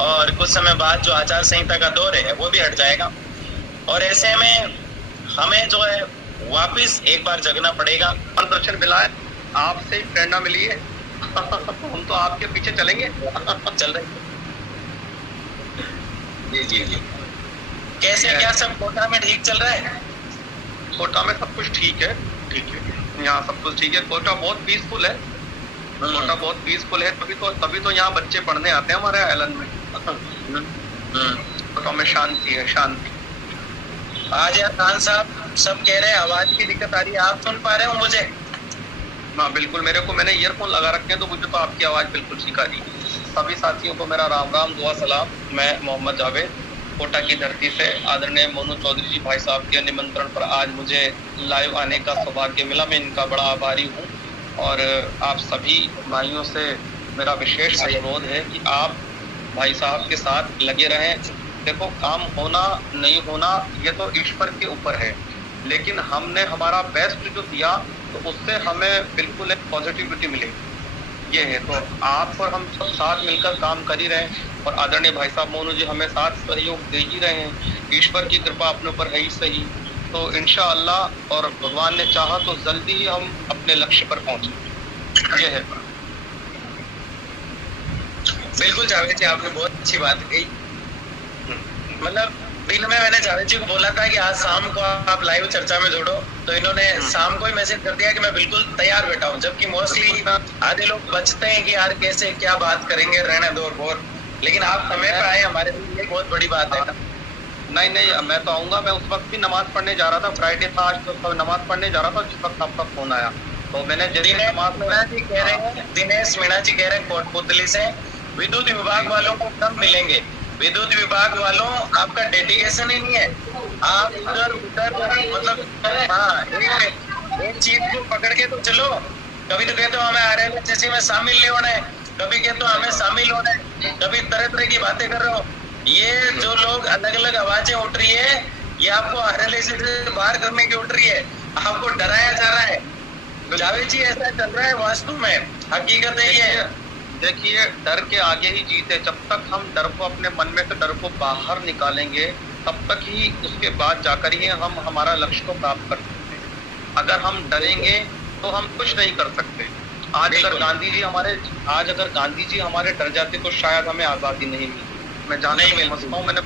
और कुछ समय बाद जो आचार संहिता का दौर है वो भी हट जाएगा। और ऐसे में हमें जो है वापिस एक बार जगना पड़ेगा। मार्गदर्शन मिला है, आपसे ही प्रेरणा मिली है। हम तो आपके पीछे चलेंगे। चल रहे जी जी जी। कैसे क्या सब कोटा में ठीक चल रहा है? कोटा में सब कुछ ठीक है, ठीक है, यहाँ सब कुछ ठीक है। कोटा बहुत पीसफुल है, कोटा बहुत पीसफुल है। तभी तो यहाँ बच्चे पढ़ने आते हैं हमारे आइलैंड में। कोटा में शांति है, शांति। आज यार खान साहब सब कह रहे हैं आवाज की दिक्कत आ रही है, आप सुन पा रहे हो मुझे? हाँ बिल्कुल, मैंने ईयरफोन लगा रखे हैं तो मुझे तो आपकी आवाज बिल्कुल ठीक आ रही है। सभी साथियों को मेरा राम राम, दुआ सलाम। मैं मोहम्मद जावेद, कोटा की धरती से आदरणीय मोनू चौधरी जी भाई साहब के निमंत्रण पर आज मुझे लाइव आने का सौभाग्य मिला। मैं इनका बड़ा आभारी हूँ। और आप सभी भाइयों से मेरा विशेष अनुरोध है कि आप भाई साहब के साथ लगे रहें। देखो, काम होना नहीं होना ये तो ईश्वर के ऊपर है, लेकिन हमने हमारा बेस्ट जो दिया तो उससे हमें बिल्कुल एक पॉजिटिविटी मिलेगी, ये है। तो आप और हम सब साथ मिलकर काम कर ही रहे हैं। और आदरणीय भाई साहब मोनू जी हमें साथ सहयोग दे ही रहे हैं। ईश्वर की कृपा अपने ऊपर है ही सही। तो इंशाअल्लाह और भगवान ने चाहा तो जल्दी ही हम अपने लक्ष्य पर पहुंचे, ये है। बिल्कुल जावेद जी, आपने बहुत अच्छी बात कही। मतलब दिन में मैंने जावेद जी को बोला था कि आज शाम को आप लाइव चर्चा में जुड़ो, तो इन्होंने शाम को ही मैसेज कर दिया कि मैं बिल्कुल तैयार बैठा हूँ। जबकि मोस्टली आधे लोग बचते हैं कि यार कैसे क्या बात करेंगे, रहने दो और। लेकिन आप समय पर आए, हमारे लिए बहुत बड़ी बात है। नहीं, मैं तो आऊंगा। मैं उस वक्त भी नमाज पढ़ने जा रहा था, फ्राइडे था आज, तो नमाज पढ़ने जा रहा था जिस वक्त आपका फोन आया। तो मैंने दिनेश मीणा जी कह रहे हैं कोटपुतली से, विद्युत विभाग वालों को कब मिलेंगे? विद्युत विभाग वालों, आपका डेडिकेशन ही नहीं है। आप इधर उधर मतलब हाँ, एक चीज को पकड़ के तो चलो। कभी तो कहते हो हमें RLSS में शामिल नहीं होना है, कभी कहते हो हमें शामिल होना है, कभी तरह तरह की बातें कर रहे हो। ये जो लोग अलग अलग आवाजें उठ रही है, ये आपको RLSS से बाहर करने की उठ रही है, आपको डराया जा रहा है। जावेद जी, ऐसा चल रहा है वास्तव में, हकीकत है ये। देखिए, डर के आगे ही जीत है। जब तक हम डर को अपने मन में से डर को बाहर निकालेंगे, तब तक ही उसके बाद जाकर ही हम हमारा लक्ष्य को प्राप्त कर सकते हैं। अगर हम डरेंगे तो हम कुछ नहीं कर सकते। आज अगर गांधी जी हमारे डर जाते तो शायद हमें आज़ादी नहीं मिली। मैं जानने में समझता हूँ, मैंने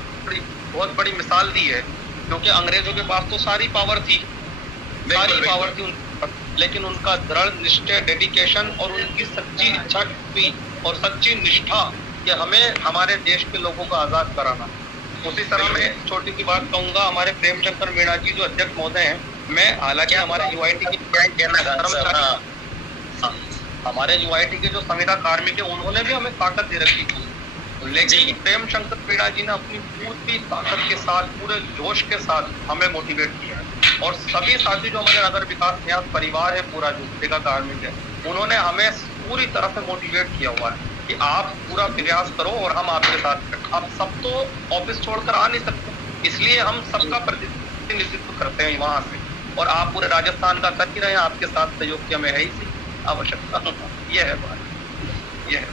बहुत बड़ी मिसाल दी है, क्योंकि अंग्रेजों के पास तो सारी पावर थी, लेकिन उनका दृढ़ निश्चय, डेडिकेशन और उनकी सच्ची इच्छा थी और सच्ची निष्ठा कि हमें हमारे देश के लोगों को आज़ाद कराना। उसी तरह मैं छोटी सी बात कहूँगा, हमारे प्रेमचंद्र मीणा जी जो अध्यक्ष महोदय हैं, मैं हालांकि हमारे UIT के कर्मचारी, हमारे UIT के जो संविदा कार्मिक है, उन्होंने भी हमें ताकत दे रखी थी, लेकिन प्रेमचंद्र मीणा जी ने अपनी पूरी ताकत के साथ, पूरे जोश के साथ हमें मोटिवेट किया। और सभी साथी जो हमारे नगर विकास न्यास परिवार है, पूरा जो ठेका कार्मिक है, उन्होंने हमें पूरी तरह से मोटिवेट किया हुआ है कि आप पूरा प्रयास करो और हम आपके साथ हैं। आप सब तो ऑफिस छोड़कर आ नहीं सकते, इसलिए हम सबका प्रतिनिधित्व करते हैं वहाँ से। और आप पूरे राजस्थान का कर ही रहे हैं, आपके साथ सहयोग की हमें है ही आवश्यकता। ये है बात, ये है।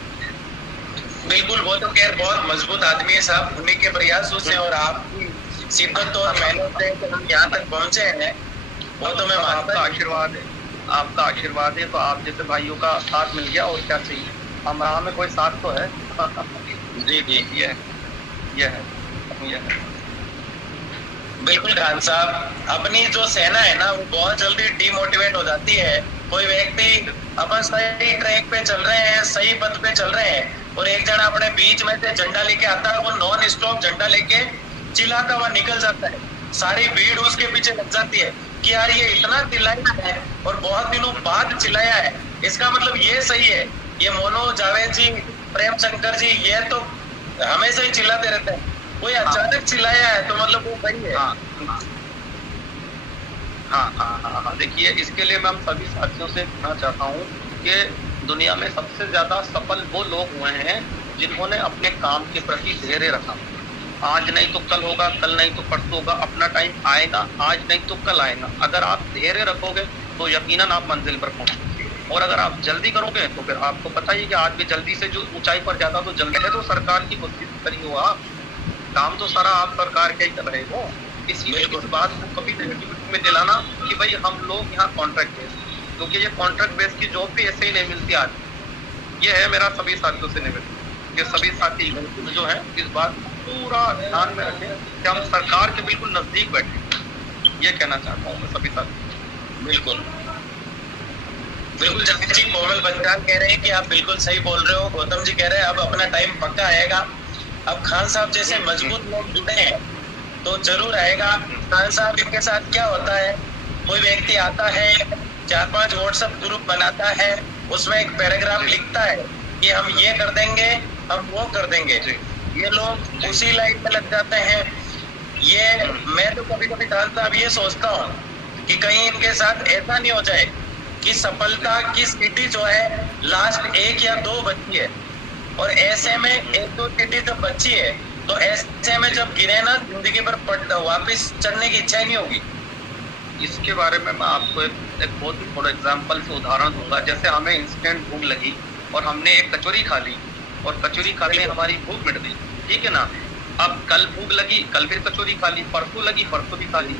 बिल्कुल, वो तो खैर बहुत मजबूत आदमी है साहब, उन्हीं के प्रयासों से और आपकी शिद्दत और मेहनत से तो हम यहाँ तक पहुँचे हैं। वो तो मैं मानता हूँ। आशीर्वाद है, आपका आशीर्वाद है, तो आप जैसे भाइयों का साथ मिल गया, और क्या चाहिए। हम राह में कोई साथ तो है। जी जी, ये है। बिल्कुल खान साहब, अपनी जो सेना है ना, वो बहुत जल्दी डिमोटिवेट हो जाती है। कोई व्यक्ति, अपन सही ट्रैक पे चल रहे हैं, सही पथ पे चल रहे हैं, और एक जना अपने बीच में से झंडा लेके आता है, वो नॉन स्टॉप झंडा लेके चिल्लाता हुआ निकल जाता है। सारी भीड़ उसके पीछे लग जाती है कि यार ये इतना चिल्लाया है और बहुत दिनों बाद चिल्लाया है, इसका मतलब ये सही है। ये मोनू, जावेद जी, प्रेम शंकर जी, ये तो हमेशा ही चिल्लाते रहते हैं। कोई अचानक चिल्लाया है तो मतलब वो सही है। हाँ। देखिए, इसके लिए मैं हम सभी साथियों से कहना चाहता हूँ कि दुनिया में सबसे ज्यादा सफल वो लोग हुए हैं जिन्होंने अपने काम के प्रति धैर्य रखा। आज नहीं तो कल होगा, कल नहीं तो परसों होगा, अपना टाइम आएगा, आज नहीं तो कल आएगा। अगर आप धैर्य रखोगे तो यकीनन आप मंजिल पर पहुंचोगे। और अगर आप जल्दी करोगे तो फिर आपको पता ही कि आदमी जल्दी से जो ऊंचाई पर जाता तो जल्दी है, तो सरकार की कोशिश करी हो आप, काम तो सारा आप सरकार के ही कर रहे हो, इसलिए इस बात को कभी नेगेटिविटी में दिलाना कि भाई हम लोग यहाँ कॉन्ट्रैक्ट बेस, क्योंकि ये कॉन्ट्रैक्ट बेस की जॉब भी ऐसे ही नहीं मिलती आज। ये है मेरा सभी साथियों से निवेदन कि सभी साथी जो है इस बात को पूरा ध्यान में रखें कि हम सरकार के बिल्कुल नजदीक बैठे, ये कहना चाहता हूँ मैं सभी साथी। बिल्कुल बिल्कुल जावेद जी, कोमल बंजाल कह रहे हैं कि आप बिल्कुल सही बोल रहे हो। गौतम जी कह रहे हैं अब अपना टाइम पक्का आएगा, अब खान साहब जैसे मजबूत लोग जुड़े हैं तो जरूर आएगा। खान साहब के साथ क्या होता है, कोई व्यक्ति आता है 4-5 व्हाट्सएप ग्रुप बनाता है, उसमें एक पैराग्राफ लिखता है कि हम ये कर देंगे, हम वो कर देंगे, ये लोग उसी लाइन में लग जाते हैं। ये मैं तो कभी कभी खान साहब ये सोचता हूँ कि कहीं इनके साथ ऐसा नहीं हो जाए कि सफलता की सीढ़ी जो है लास्ट 1 या 2 बची है, और ऐसे में 1-2 सीढ़ी जब बची है तो ऐसे में जब गिरे ना जिंदगी पर वापस चढ़ने की इच्छा ही नहीं होगी। इसके बारे में मैं आपको एक बहुत ही थोड़ा एग्जांपल से उदाहरण दूंगा। जैसे हमें इंस्टेंट भूख लगी और हमने एक कचौरी खा ली और कचौरी खाने हमारी भूख मिट गई, ठीक है ना। अब कल भूख लगी, कल फिर कचौरी खा ली, परसों लगी, परसों भी खा ली।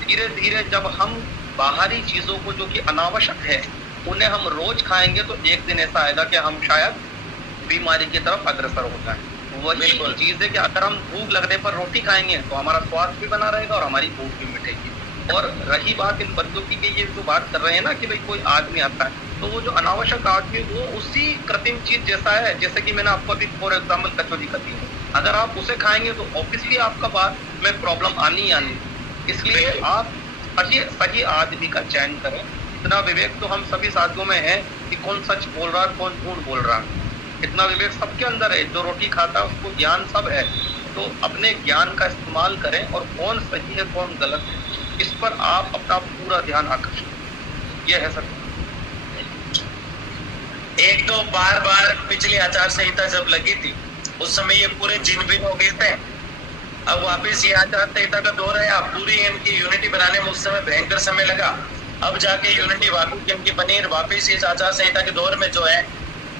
धीरे धीरे जब हम बाहरी चीजों को जो कि अनावश्यक है उन्हें हम रोज खाएंगे तो एक दिन ऐसा आएगा कि हम शायद बीमारी की तरफ अग्रसर हो जाए। वही चीज है कि अगर हम भूख लगने पर रोटी खाएंगे तो हमारा स्वास्थ्य भी बना रहेगा और हमारी भूख भी मिटेगी। और रही बात इन बच्चों की, ये जो बात कर रहे हैं ना कि भाई कोई आदमी आता है तो वो जो अनावश्यक आदमी वो उसी कृत्रिम चीज जैसा है, जैसे कि मैंने आपको अभी फॉर एग्जाम्पल कचौरी कर दी है, अगर आप उसे खाएंगे तो ऑब्वियसली आपका बात में प्रॉब्लम आनी आनी। इसलिए आप सही आदमी का चयन करें। इतना विवेक तो हम सभी साथियों में है कि कौन सच बोल रहा है कौन झूठ बोल रहा है, इतना विवेक सबके अंदर है। जो रोटी खाता है उसको ज्ञान सब है, तो अपने ज्ञान का इस्तेमाल करें और कौन सही है कौन गलत है इस पर आप अपना पूरा ध्यान आकर्षित। यह है सर। एक तो बार बार पिछली आचार संहिता जब लगी थी उस समय ये पूरे जिन-बिन हो गए थे, अब वापस ये आचार संहिता का दौर है। पूरी इनकी यूनिटी बनाने में उस समय भयंकर समय लगा, अब जाके यूनिटी वापस इनकी बनी, वापस इस आचार संहिता के दौर में जो है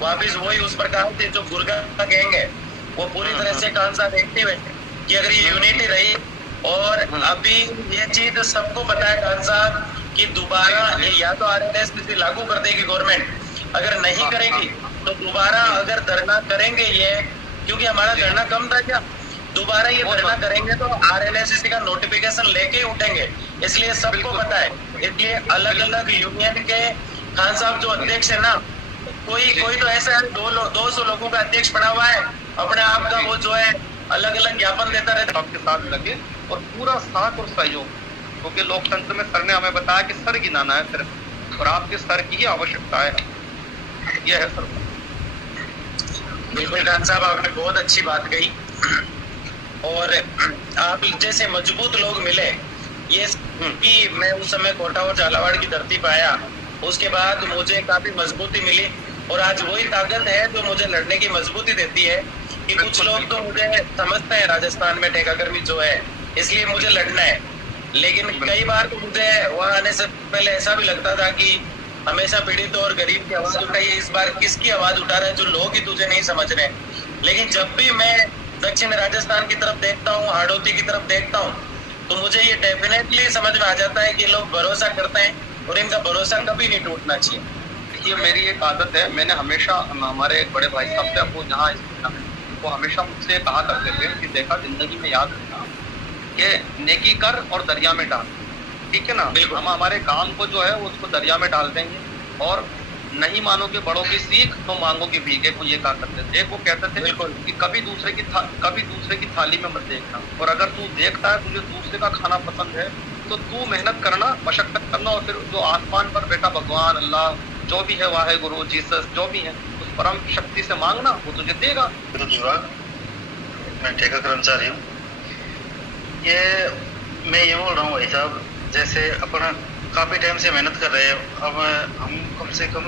वापस वही उस प्रकार से जो गुर्गा गैंग है वो पूरी तरह से खान साहब एक्टिव है कि अगर ये यूनिटी रही और अभी ये चीज सबको पता है खान साहब कि दोबारा या तो आरएलएस लागू कर देगी गवर्नमेंट, अगर नहीं करेगी तो दोबारा अगर धरना करेंगे ये, क्योंकि हमारा धरना कम था क्या, दोबारा ये धरना करेंगे तो आरएलएससी का नोटिफिकेशन लेके उठेंगे, इसलिए सबको पता है। इसलिए अलग अलग यूनियन के खान साहब जो अध्यक्ष है ना, कोई तो ऐसा है 200 लोगों का अध्यक्ष बना हुआ है अपने आप का, वो जो है अलग अलग ज्ञापन देता रहता है। आपके साथ लगे और पूरा साथ और सहयोग, क्योंकि लोकतंत्र में सर ने हमें बताया कि सर गिनाना है सिर्फ, और आपके सर की ही आवश्यकता है। यह है सर। बिल्कुल खान साहब, आपने बहुत अच्छी बात कही, और आप जैसे मजबूत लोग मिले, ये कि मैं उस समय कोटा और झालावाड़ की धरती पर आया, उसके बाद मुझे काफी मजबूती मिली, और आज वही ताकत है जो मुझे लड़ने की मजबूती देती है कि कुछ लोग तो मुझे समझते हैं राजस्थान में ठेकाकर्मी जो है इसलिए मुझे लड़ना है, लेकिन कई बार तो मुझे वहां आने से पहले ऐसा भी लगता था कि हमेशा पीड़ित और गरीब की आवाज उठाइए, इस बार किसकी आवाज उठा रहे हैं जो लोग ही तुझे नहीं समझ रहे। लेकिन जब भी मैं दक्षिण राजस्थान की तरफ देखता हूँ, हाड़ौती की तरफ देखता हूँ, तो मुझे ये डेफिनेटली समझ में आ जाता है कि लोग भरोसा करते हैं और इनका भरोसा कभी नहीं टूटना चाहिए। ये मेरी एक आदत है, मैंने हमेशा हमारे एक बड़े भाई साहब थे, वो यहाँ वो हमेशा मुझसे कहा करते थे कि देखा जिंदगी में याद रखना कि नेकी कर और दरिया में डाल, ठीक है ना। हम हमारे काम को जो है उसको दरिया में डाल देंगे, और नहीं मानोगे बड़ों की सीख तो मांगोगे भीगे को, ये कहा करते थे। वो कहते थे कि कभी दूसरे की थाली में मत देखना, और अगर तू देखता है तुझे दूसरे का खाना पसंद है तो तू मेहनत करना, मशक्कत करना, और फिर जो आसमान पर बैठा भगवान अल्लाह जो भी है, वाहे गुरु जीसस जो भी है, उस परम शक्ति से मांगना, वो तुझे देगा। मैं ठेका कर्मचारी हूँ। मैं ये बोल रहा हूँ भाई साहब, जैसे अपना काफ़ी टाइम से मेहनत कर रहे हैं, अब हम कम से कम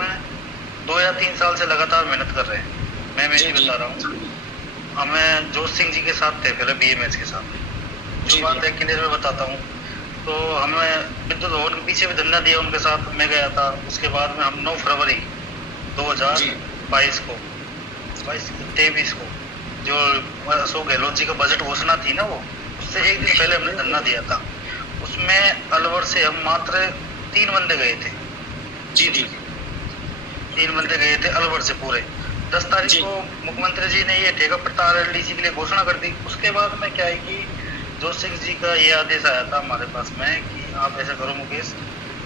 2 या 3 साल से लगातार मेहनत कर रहे हैं। मैं ही बता रहा हूँ, हमें जोश सिंह जी के साथ थे पहले, BMH के साथ। जो बात है क्लियर में बताता हूँ, तो हमें विद्युत भवन के पीछे भी धंधा दिया उनके साथ, मैं गया था। उसके बाद में हम 9 फरवरी 2022 को 23 को जो अशोक गहलोत जी का बजट घोषणा थी ना, वो उससे एक दिन पहले हमने धरना दिया था। उसमें अलवर से हम मात्र 3 बंदे गए थे। जी जी 3 बंदे गए थे अलवर से पूरे। 10 तारीख जी। को मुख्यमंत्री जी ने ये ठेका पट्टा RLDC के लिए घोषणा कर दी। उसके बाद में क्या है कि जोश सिंह जी का ये आदेश आया था हमारे पास में कि आप ऐसा करो मुकेश,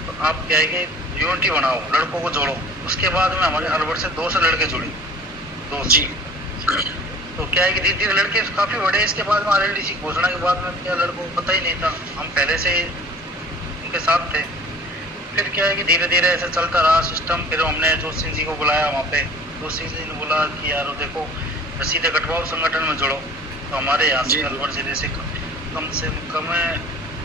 तो आप क्या है कि यूनिटी बनाओ, लड़कों को जोड़ो। उसके बाद में हमारे अलवर से 200 लड़के जुड़े, 200। जी तो क्या है कि धीरे धीरे लड़के काफी बड़े। इसके बाद में RLDC घोषणा के बाद में क्या लड़कों को पता ही नहीं था, हम पहले से उनके साथ थे। फिर क्या है कि धीरे धीरे ऐसे चलता रहा सिस्टम। फिर हमने जोश सिंह जी को बुलाया वहाँ पे। जोश सिंह जी ने बोला कि यार देखो रसीदें कटवाओ, संगठन में जोड़ो। तो हमारे यहाँ से अलवर जिले से कम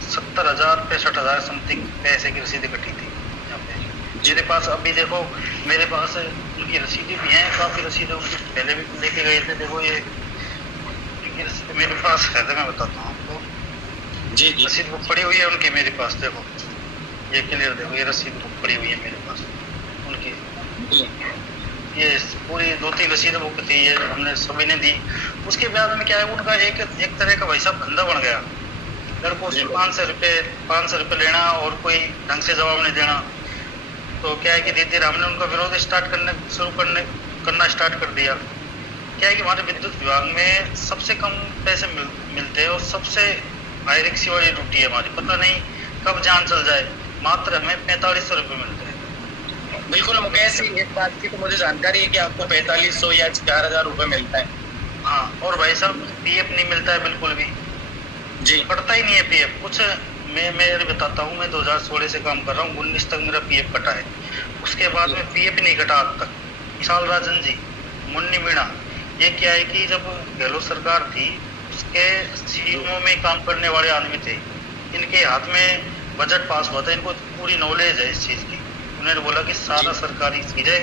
70,000 65,000 समथिंग पैसे की रसीदें कटी थी यहाँ पे। मेरे पास अभी देखो, मेरे पास उनकी रसीदें भी हैं, काफी रसीदें उनकी पहले भी लेके गए थे। देखो ये उनकी रसीदें मेरे पास है, मैं बताता हूँ आपको। जी जी रसीद बुक पड़ी हुई है उनकी मेरे पास, देखो ये क्लियर, देखो ये रसीद बुक पड़ी हुई है मेरे पास उनकी। ये पूरी 2-3 रसीदें बुक थी, ये हमने सभी ने दी। उसके बाद में क्या है, उनका एक तरह का वैसा धंधा बन गया। लड़कों से 500 रुपये लेना और कोई ढंग से जवाब नहीं देना। तो क्या है कि धीरे धीरे हमने उनका विरोध करना स्टार्ट कर दिया। क्या है कि हमारे विद्युत विभाग में सबसे कम पैसे मिलते हैं और सबसे हाई रिक्सी वाली ड्यूटी है हमारी। पता नहीं कब जान चल जाए, मात्र हमें 4500 रुपये मिलते हैं। बिल्कुल मुकेश जी, एक बात की तो मुझे जानकारी है कि आपको 4500 या 4,000 रुपये मिलता है। हाँ, और भाई साहब PF नहीं मिलता है बिल्कुल भी जी कटता ही नहीं है PF कुछ। मैं बताता हूँ, मैं 2016 से काम कर रहा हूँ, 19 तक मेरा PF कटा है। उसके बाद में PF नहीं कटा आज तक। विशाल राजन जी, मुन्नी मीणा, ये क्या है कि जब गहलोत सरकार थी उसके CMO में काम करने वाले आदमी थे। इनके हाथ में बजट पास हुआ था, इनको पूरी नॉलेज है इस चीज की। उन्होंने बोला कि सारा सरकारी चीज है,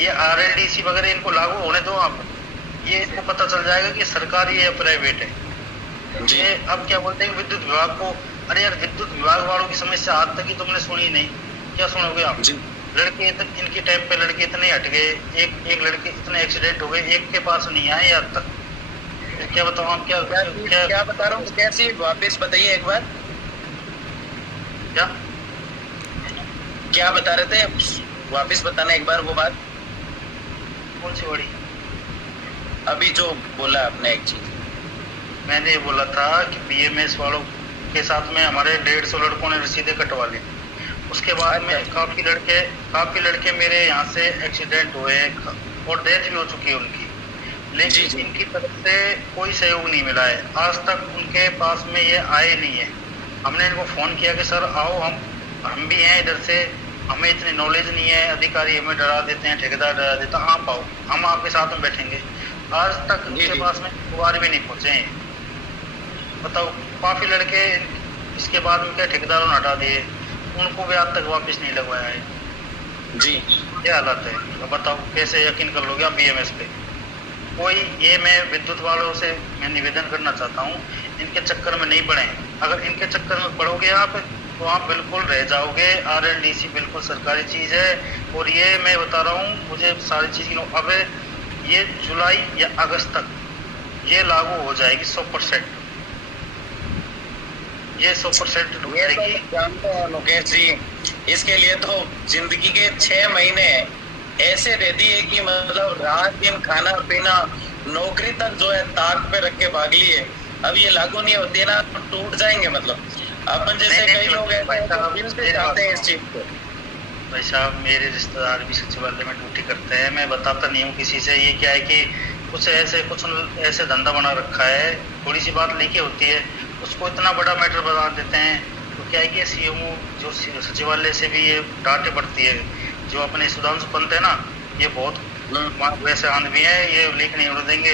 ये RLDC वगैरह इनको लागू होने दो आप, ये इनको पता चल जाएगा कि सरकारी है या प्राइवेट है। ये अब क्या बोलते हैं विद्युत विभाग को, अरे यार विद्युत विभाग वालों की समस्या आज तक ही तुमने सुनी नहीं, क्या सुनोगे आप? लड़के इनके टाइम पे लड़के इतने हट गए, एक लड़के इतने एक्सीडेंट हो गए, एक के पास नहीं आए आज तक। क्या बताऊँ आप, क्या बता रहा हूँ, कैसी वापस बताइए एक बार। क्या बता रहे थे, वापस बताना एक बार वो बात। कौन सी बड़ी? अभी जो बोला आपने एक चीज। मैंने ये बोला था कि BMS वालों के साथ में हमारे 150 लड़कों ने रसीदें कटवा ली। उसके बाद में काफी लड़के मेरे यहाँ से एक्सीडेंट हुए और डेथ भी हो चुकी है उनकी, लेकिन इनकी तरफ से कोई सहयोग नहीं मिला है। आज तक उनके पास में ये आए नहीं है। हमने इनको फोन किया कि सर आओ, हम भी हैं इधर से, हमें इतनी नॉलेज नहीं है, अधिकारी हमें डरा देते हैं, ठेकेदार डरा देता, आप आओ, हम आपके साथ में बैठेंगे। आज तक उनके पास में गुबार भी नहीं पहुंचे हैं। बताओ, काफी लड़के इसके बाद में क्या ठेकेदारों ने हटा दिए, उनको भी आज तक वापस नहीं लगवाया है। जी क्या हालत है, अब बताओ कैसे यकीन कर लोगे आप BMS पे? कोई, ये मैं विद्युत वालों से मैं निवेदन करना चाहता हूँ, इनके चक्कर में नहीं पड़े। अगर इनके चक्कर में पड़ोगे आप तो आप बिल्कुल रह जाओगे। RLDC बिल्कुल सरकारी चीज है, और ये मैं बता रहा हूँ, मुझे सारी चीज अब ये जुलाई या अगस्त तक ये लागू हो जाएगी 100%। ये 100% हो जाएगी। जानते हैं मुकेश जी, इसके लिए तो जिंदगी के 6 महीने ऐसे दे दिए कि मतलब रात दिन खाना पीना नौकरी तक जो है ताक पे रख के भाग लिए। अब ये लागू नहीं होती है ना तो टूट जाएंगे। मतलब अपन जैसे कई लोग चाहते हैं इस चीज को। भाई साहब, मेरे रिश्तेदार भी सचिवालय में ड्यूटी करते हैं, मैं बताता नहीं हूँ किसी से। ये क्या है कि कुछ ऐसे धंधा बना रखा है, थोड़ी सी बात लेके होती है उसको इतना बड़ा मैटर बना देते हैं। तो क्या है कि CMO जो सचिवालय से भी ये डांटे पड़ती है। जो अपने सुधांशु पंत है ना, ये बहुत वैसे आदमी है, ये लीक नहीं होने देंगे।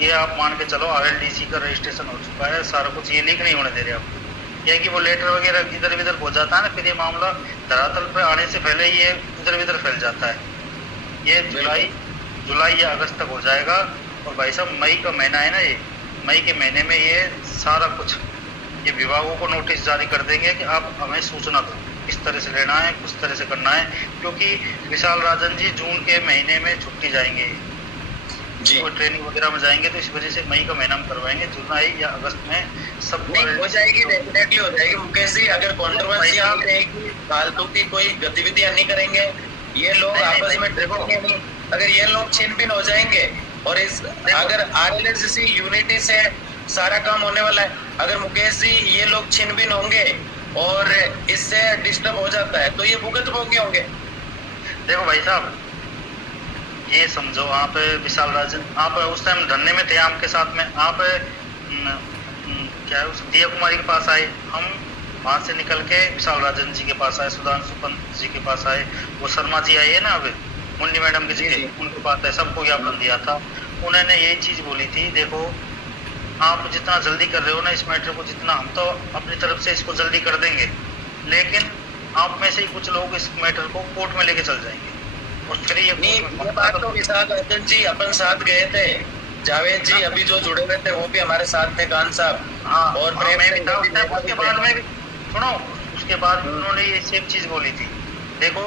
ये आप मान के चलो RLDC का रजिस्ट्रेशन हो चुका है, सारा कुछ, ये लीक नहीं होने दे रहे आपको। क्या कि वो लेटर वगैरह इधर उधर हो जाता है ना, फिर ये मामला धरातल पर आने से पहले ही ये इधर उधर फैल जाता है। ये जुलाई या अगस्त तक हो जाएगा। और भाई साहब, मई का महीना है ना, ये मई के महीने में ये सारा कुछ ये विभागों को नोटिस जारी कर देंगे कि आप हमें सूचना दो। किस तरह से लेना है, किस तरह से करना है, क्योंकि विशाल राजन जी जून के महीने में छुट्टी जाएंगे जी। वो ट्रेनिंग वगैरह में जाएंगे, तो इस वजह से मई का महीना में करवाएंगे, जुलाई या अगस्त में सब नहीं हो जाएगी, डेफिनेटली हो जाएगी मुकेश जी। अगर कंट्रोवर्सी आप रहेगी, फालतू की कोई गतिविधियां नहीं करेंगे, ये लोग आपस में डरेंगे नहीं। अगर ये लोग छिन-भिन हो जाएंगे और इस अगर आरएलएससी यूनिटी से सारा काम होने वाला है, अगर मुकेश जी ये लोग छिन-भिन होंगे और इससे डिस्टर्ब हो जाता है तो ये भुगतभोगी होंगे। देखो भाई साहब, ये समझो आप विशाल राजन, आप उस टाइम धरने में थे आपके साथ में, आप क्या है उस दिया कुमारी के पास आए, हम वहां से निकल के विशाल राजन जी के पास आए, सुधांशु पंत जी के पास आए, वो शर्मा जी आई है ना अब मुंडी मैडम की जगह, उनके पास आए, सबको ज्ञापन दिया था। उन्होंने यही चीज बोली थी, देखो आप जितना जल्दी कर रहे हो ना इस मैटर को, जितना हम तो अपनी तरफ से इसको जल्दी कर देंगे, लेकिन आप में से ही कुछ लोग इस मैटर को कोर्ट में लेके चल जाएंगे। और फिर ये बात तो विशाल राजन जी अपन साथ गए थे, जावेद जी अभी जो जुड़े हुए थे वो भी हमारे साथ थे, खान साहब। हाँ, और उसके बाद में सुनो, उसके बाद उन्होंने ये सेम चीज बोली थी, देखो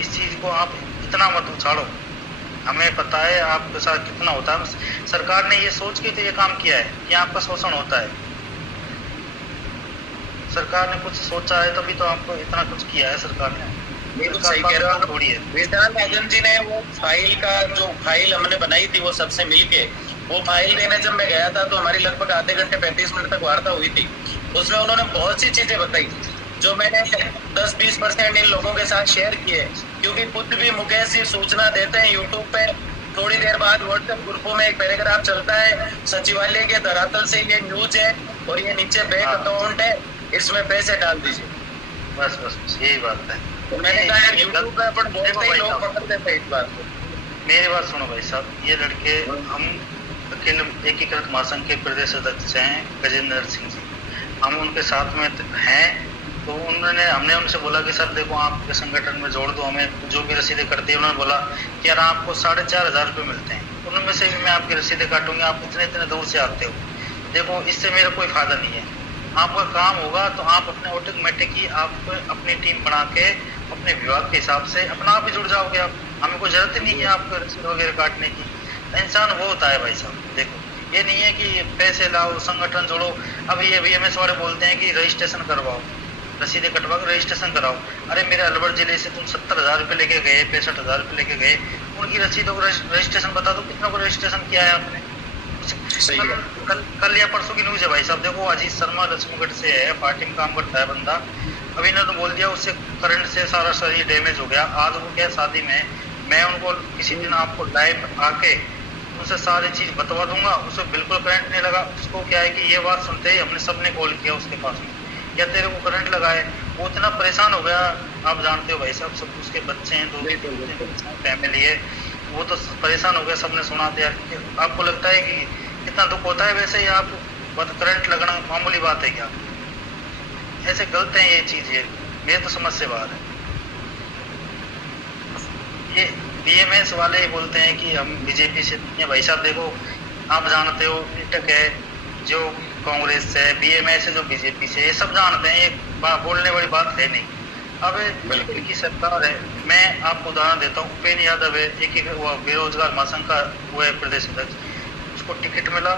इस चीज को आप इतना मत उछाड़ो, हमें पता है आपके साथ कितना होता है। सरकार ने ये सोच के तो ये काम किया है कि आपका शोषण होता है, सरकार ने कुछ सोचा है तभी तो आपको इतना कुछ किया है सरकार ने। ये तो सही कह रहे हो थोड़ी है। विशाल राजन जी ने वो फाइल का जो फाइल हमने बनाई थी वो सबसे मिलके वो फाइल देने जब मैं गया था तो हमारी लगभग आधे घंटे 35 मिनट तक वार्ता हुई थी। उसमें उन्होंने बहुत सी चीजें बताई जो मैंने 10-20% इन लोगों के साथ शेयर किए, क्योंकि खुद भी मुकेश जी सूचना देते हैं यूट्यूब पे, थोड़ी देर बाद व्हाट्सएप ग्रुपों में एक पैराग्राफ चलता है, सचिवालय के धरातल से ये न्यूज है और ये नीचे बैंक अकाउंट है, इसमें पैसे डाल दीजिए। बस बस यही बात है। तो मैंने कहा यार यूट्यूब पे अपन बोलते ही लोग पकड़ देते हैं इस बात को। मेरी बात सुनो भाई साहब, ये लड़के, हम अखिल एकीकृत महासंघ के प्रदेश अध्यक्ष हैं गजेंद्र सिंह जी, हम उनके साथ में हैं, तो हमने उनसे बोला कि सर देखो आपके संगठन में जोड़ दो, हमें जो भी रसीदें करती है। उन्होंने बोला कि यार आपको 4,500 रुपये मिलते हैं, उनमें से भी मैं आपकी रसीदें काटूंगी, आप इतने दूर से आते हो, देखो इससे मेरा कोई फायदा नहीं है। आपका काम होगा तो आप अपने ऑटोमेटिक ही आप अपनी टीम बना के अपने विभाग के हिसाब से अपना आप ही जुड़ जाओगे, आप हमें कोई जरूरत ही नहीं है आपको रसीद वगैरह काटने की। इंसान वो होता है भाई साहब, देखो ये नहीं है कि पैसे लाओ संगठन जोड़ो। अब ये VMS वाले बोलते हैं कि रजिस्ट्रेशन करवाओ, रसीदें कटवा कर रजिस्ट्रेशन कराओ। अरे मेरे अलवर जिले से तुम 70,000 रुपये लेके गए, 65,000 रुपये लेके गए, उनकी रसीदों को रजिस्ट्रेशन बता दो, कितना को रजिस्ट्रेशन किया है आपने। कल या परसों की न्यूज है भाई साहब, देखो अजीत शर्मा लक्ष्मगढ़ से है, पार्टी में काम करता है बंदा, अभी ने तो बोल दिया उससे करंट से सारा शरीर डैमेज हो गया। आज वो क्या शादी में, मैं उनको किसी दिन आपको लाइव आके उनसे सारी चीज बतवा दूंगा, उसे बिल्कुल करंट नहीं लगा। उसको क्या है कि ये बात सुनते ही हमने सबने कॉल किया उसके पास में, क्या तेरे को करंट लगा है। वो इतना परेशान हो गया, आप जानते हो भाई साहब, सब उसके बच्चे हैं, दो फैमिली है, वो तो परेशान हो गया, सबने सुना दिया। आपको लगता है कि कितना दुख होता है वैसे ही आप करंट लगना मामूली बात है क्या? ऐसे गलत है ये चीज, ये मेरे तो समझ से बाहर है। ये BMS वाले बोलते हैं कि हम बीजेपी से नहीं है। भाई साहब देखो, आप जानते हो इंटक है जो कांग्रेस से, BMS है जो बीजेपी से, ये सब जानते हैं, ये बोलने वाली बात है नहीं। अब की सरकार है, मैं आपको उदाहरण देता हूँ, उपेन्द्र यादव है, एक वो बेरोजगार महासंघ का वो है प्रदेश अध्यक्ष, उसको टिकट मिला,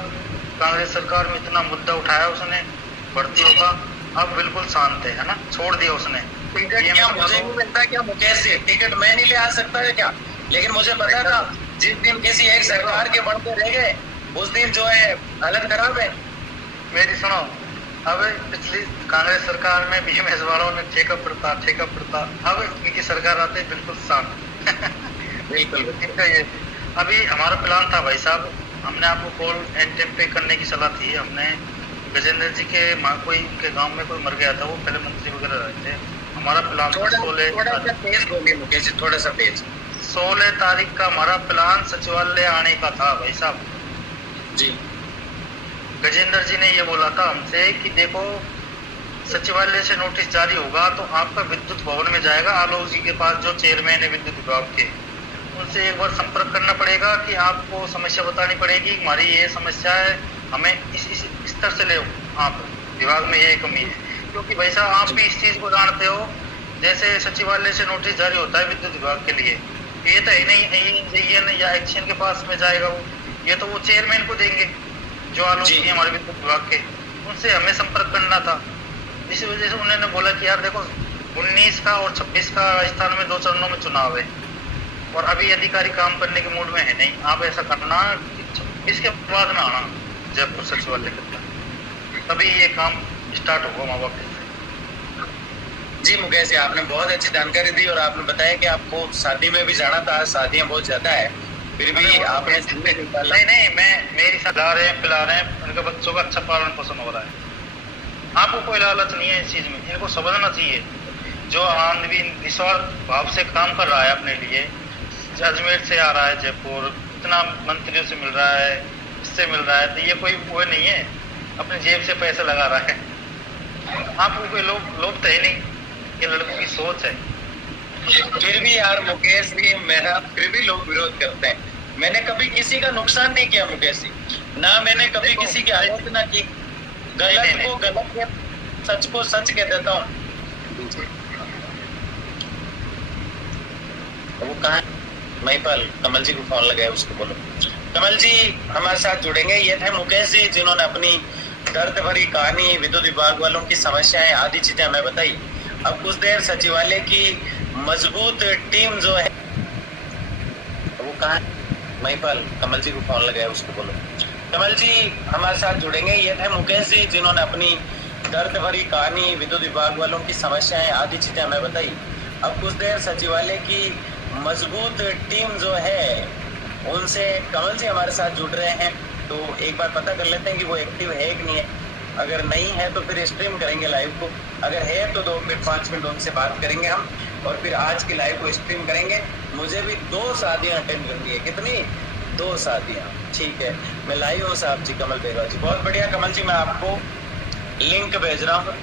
कांग्रेस सरकार में इतना मुद्दा उठाया उसने भर्तियों का, अब बिल्कुल शांत है ना, छोड़ दिया उसने। टिकट क्या मुझे नहीं मिलता क्या मुकेश जी? टिकट मैं नहीं ले आ सकता है क्या? लेकिन मुझे पता था जिस दिन किसी एक सरकार के बढ़ते रह गए उस दिन जो है हालत खराब है। मेरी सुनो, अब पिछली कांग्रेस सरकार में BMS वालों ने ठेका पड़ता, अब इनकी सरकार आते बिल्कुल शांत। बिल्कुल इनका ये अभी हमारा प्लान था भाई साहब, हमने आपको कॉल एंड टाइम पे करने की सलाह थी। हमने गजेंद्र जी के कोई उनके गांव में कोई मर गया था, वो पहले मंत्री वगैरह रहते, हमारा प्लान 16 तारीख का हमारा प्लान सचिवालय आने का था भाई साहब जी। गजेंद्र जी ने ये बोला था हमसे कि देखो सचिवालय से नोटिस जारी होगा तो आपका विद्युत भवन में जाएगा, आलोक जी के पास जो चेयरमैन है विद्युत विभाग के, उनसे एक बार संपर्क करना पड़ेगा कि आपको समस्या बतानी पड़ेगी, हमारी ये समस्या है, हमें इस स्तर से ले, आप विभाग में ये कमी है। क्योंकि भाई साहब आप भी इस चीज को जानते हो जैसे सचिवालय से नोटिस जारी होता है विद्युत विभाग के लिए, ये तो है नहीं ये या एक्शन के पास में जाएगा ये तो वो चेयरमैन को देंगे जो आलोक जी। है हमारे विद्युत विभाग के, उनसे हमें संपर्क करना था। इसी वजह से उन्होंने बोला कि यार देखो 19 का और 26 का राजस्थान में 2 चरणों में चुनाव है और अभी अधिकारी काम करने के मूड में है नहीं, आप ऐसा करना इसके बाद में आना जयपुर सचिवालय के अंदर, तभी ये काम स्टार्ट होगा वहाँ वापस। जी मुकेश जी, आपने बहुत अच्छी जानकारी दी और आपने बताया कि आपको शादी में भी जाना था, शादियां बहुत ज्यादा है, फिर भी आपने नहीं मैं मेरी ला रहे हैं पिला रहे हैं, उनके बच्चों का अच्छा पालन पोषण हो रहा है। आपको कोई लालच नहीं है इस चीज में, इनको समझना चाहिए। जो आदमी निस्वार्थ भाव से काम कर रहा है अपने लिए, अजमेर से आ रहा है जयपुर, इतना मंत्रियों से मिल रहा है, इससे मिल रहा है, तो ये कोई वो नहीं है अपने जेब से पैसे लगा रहा है। आपको कोई लोभ तो है नहीं, ये लड़कों की सोच है। फिर भी यार मुकेश जी, मेरा फिर भी लोग विरोध करते हैं। मैंने कभी किसी का नुकसान नहीं किया मुकेश जी, ना मैंने कभी किसी की आलोचना की, गलत को गलत, सच को सच कह देता हूँ। वो कहाँ महिपाल, कमल जी को फोन लगाया, उसको बोलो। कमल जी हमारे साथ जुड़ेंगे। ये थे मुकेश जी जिन्होंने अपनी दर्द भरी कहानी, विद्युत विभाग वालों की समस्याएं, आदि चीजें हमें बताई। अब कुछ देर सचिवालय की मजबूत टीम जो है, वो कहाँ महिपाल, कमल जी को फोन लगाया, उसको बोलो। कमल जी हमारे साथ जुड़ेंगे। ये थे मुकेश जी जिन्होंने अपनी दर्द भरी कहानी, विद्युत विभाग वालों की समस्याएं, आदि चीजें हमें बताई। अब कुछ देर सचिवालय की मजबूत टीम जो है उनसे कमल जी हमारे साथ जुड़ रहे हैं, तो एक बार पता कर लेते हैं कि वो एक्टिव है कि नहीं है। अगर नहीं है तो फिर स्ट्रीम करेंगे लाइव को, अगर है तो 2 मिनट 5 मिनट उनसे बात करेंगे हम, और फिर आज की लाइव को स्ट्रीम करेंगे। मुझे भी 2 शादियां अटेंड करनी है। कितनी? 2 शादियां। ठीक है, मैं लाइव हूँ साहब जी। कमल बेरवा जी, बहुत बढ़िया। कमल जी मैं आपको लिंक भेज रहा हूँ।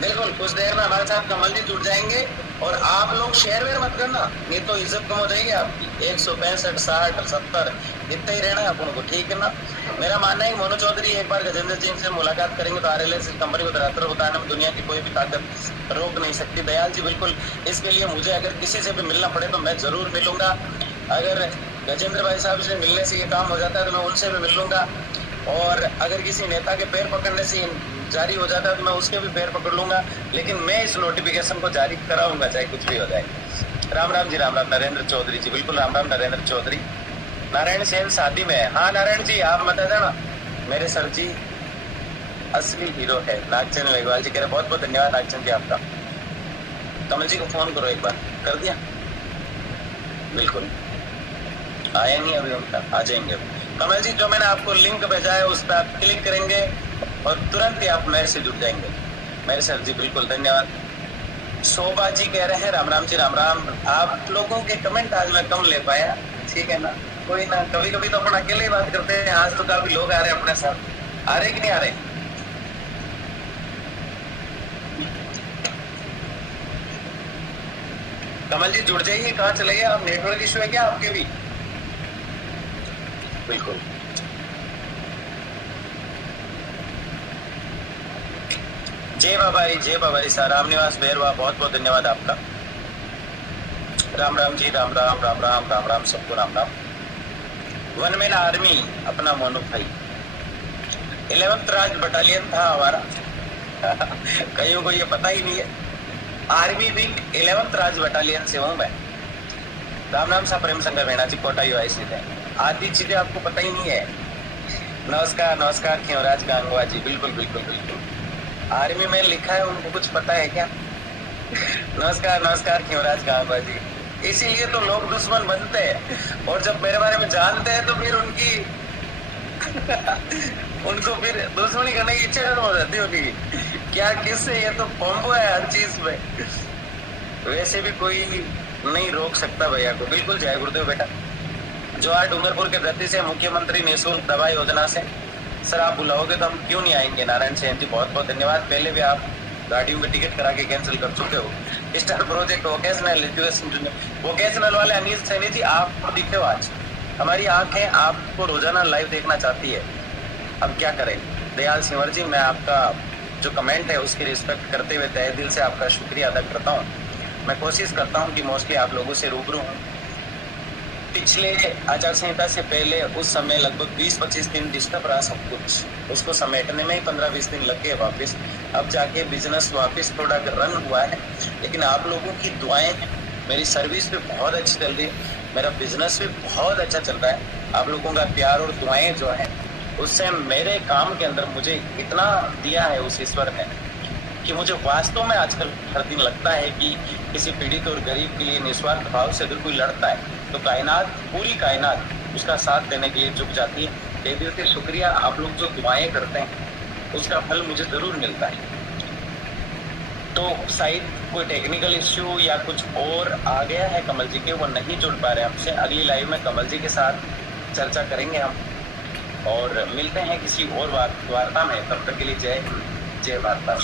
बिल्कुल, कुछ देर में हमारे साथ कमल जी जुड़ जाएंगे। और आप लोग शेयर वेयर मत करना, नहीं तो इज्जत कम हो जाएगी आपकी। 165 60 70 इतना ही रहना है अपन को, ठीक है ना। मेरा मानना है कि मोनू चौधरी एक बार गजेंद्र सिंह से मुलाकात करेंगे तो आरएलएस कंपनी को धरातल बताने में दुनिया की कोई भी ताकत रोक नहीं सकती। दयाल जी बिल्कुल, इसके लिए मुझे अगर किसी से भी मिलना पड़े तो मैं जरूर मिलूंगा। अगर गजेंद्र भाई साहब से मिलने से ये काम हो जाता है तो मैं उनसे भी मिल लूंगा, और अगर किसी नेता के पैर पकड़ने से जारी हो जाता है तो मैं उसके भी पैर पकड़ लूंगा, लेकिन मैं इस नोटिफिकेशन को जारी कराऊंगा चाहे कुछ भी हो जाए। राम राम जी, राम राम। नरेंद्र चौधरी जी, बिल्कुल राम राम नरेंद्र चौधरी। नारायण सेन शादी में है। हाँ नारायण जी, आप बता देना, मेरे सर जी असली हीरो है। नागचंद मेघवाल जी कह रहे बहुत बहुत धन्यवाद नागचंद जी आपका। कमल जी को फोन करो एक बार, कर दिया? बिल्कुल आया नहीं अभी उनका, आ जाएंगे अभी। कमल जी जो मैंने आपको लिंक भेजा है उस पर आप क्लिक करेंगे और तुरंत ही आप मेरे से जुड़ जाएंगे। मेरे सर जी बिल्कुल धन्यवाद। शोभा जी कह रहे हैं राम राम जी, राम राम। आप लोगों के कमेंट आज मैं कम ले पाया, ठीक है ना, कोई ना। कभी कभी तो अपन अकेले ही बात करते हैं, आज तो काफी लोग आ रहे हैं अपने साथ। आ रहे कि नहीं आ रहे? कमल जी जुड़ जाइए। कहाँ चले गए आप? नेटवर्क इश्यू है क्या आपके भी? बिल्कुल। जय बाबारी, जय बाबारी सर। राम निवास बेरवा, बहुत बहुत धन्यवाद आपका। राम राम जी, राम राम, राम राम, राम राम, सबको Ram Ram. One man army अपना मोनू भाई, 11th राज बटालियन था हमारा। कईयों को ये पता ही नहीं है, आर्मी विंग 11th राज बटालियन से हूँ मैं। राम राम सा प्रेम शंकर मीणा जी, कोटा यूआई थे। आदि चीजें आपको पता ही नहीं है। नमस्कार नमस्कार खेवराज गांगवा जी, बिल्कुल बिल्कुल बिल्कुल। आर्मी में लिखा है, उनको कुछ पता है क्या? नमस्कार नमस्कार खेवराज गांगवा जी। इसीलिए तो लोग दुश्मन बनते हैं, और जब मेरे बारे में जानते हैं तो फिर उनकी उनको फिर दुश्मनी करने की इच्छा खत्म हो जाती है उनकी। क्या किससे, ये तो कॉम्बो है हर चीज में। वैसे भी कोई नहीं रोक सकता भैया को। बिल्कुल जय गुरुदेव बेटा। जो आज डूंगरपुर के वृत्ति से मुख्यमंत्री निःशुल्क दवा योजना से सर आप बुलाओगे तो हम क्यों नहीं आएंगे। नारायण सेन जी बहुत बहुत धन्यवाद। पहले भी आप गाड़ियों में टिकट करा के कैंसिल कर चुके हो। स्टार प्रोजेक्ट वोकेशनल वाले अनिल सैनी जी आप दिखे हो आज, हमारी आंखें आपको रोजाना लाइव देखना चाहती है, अब क्या करें। दयाल सिंवर जी मैं आपका जो कमेंट है उसकी रिस्पेक्ट करते हुए तहे दिल से आपका शुक्रिया अदा करता हूँ। मैं कोशिश करता हूँ कि मोस्टली आप लोगों से रूबरू हूँ। पिछले आचार संहिता से पहले उस समय लगभग 20-25 दिन डिस्टर्ब रहा सब कुछ, उसको समेटने में ही 15-20 दिन लग गए वापस। अब जाके बिजनेस वापस थोड़ा रन हुआ है, लेकिन आप लोगों की दुआएं हैं, मेरी सर्विस भी बहुत अच्छी चल रही है, मेरा बिजनेस भी बहुत अच्छा चल रहा है। आप लोगों का प्यार और दुआएं जो है उससे मेरे काम के अंदर मुझे इतना दिया है उस ईश्वर ने कि मुझे वास्तव में आजकल हर दिन लगता है कि किसी पीड़ित और गरीब के लिए निस्वार्थ भाव से अगर कोई लड़ता है तो कायनात, पूरी कायनात उसका साथ देने के लिए झुक जाती है। देवियों के शुक्रिया, आप लोग जो दुआएं करते हैं उसका फल मुझे जरूर मिलता है। तो शायद कोई टेक्निकल इश्यू या कुछ और आ गया है कमल जी के, वो नहीं जुड़ पा रहे हमसे। अगली लाइव में कमल जी के साथ चर्चा करेंगे हम और मिलते हैं किसी और वार्ता में। तब तक के लिए जय वार्ता।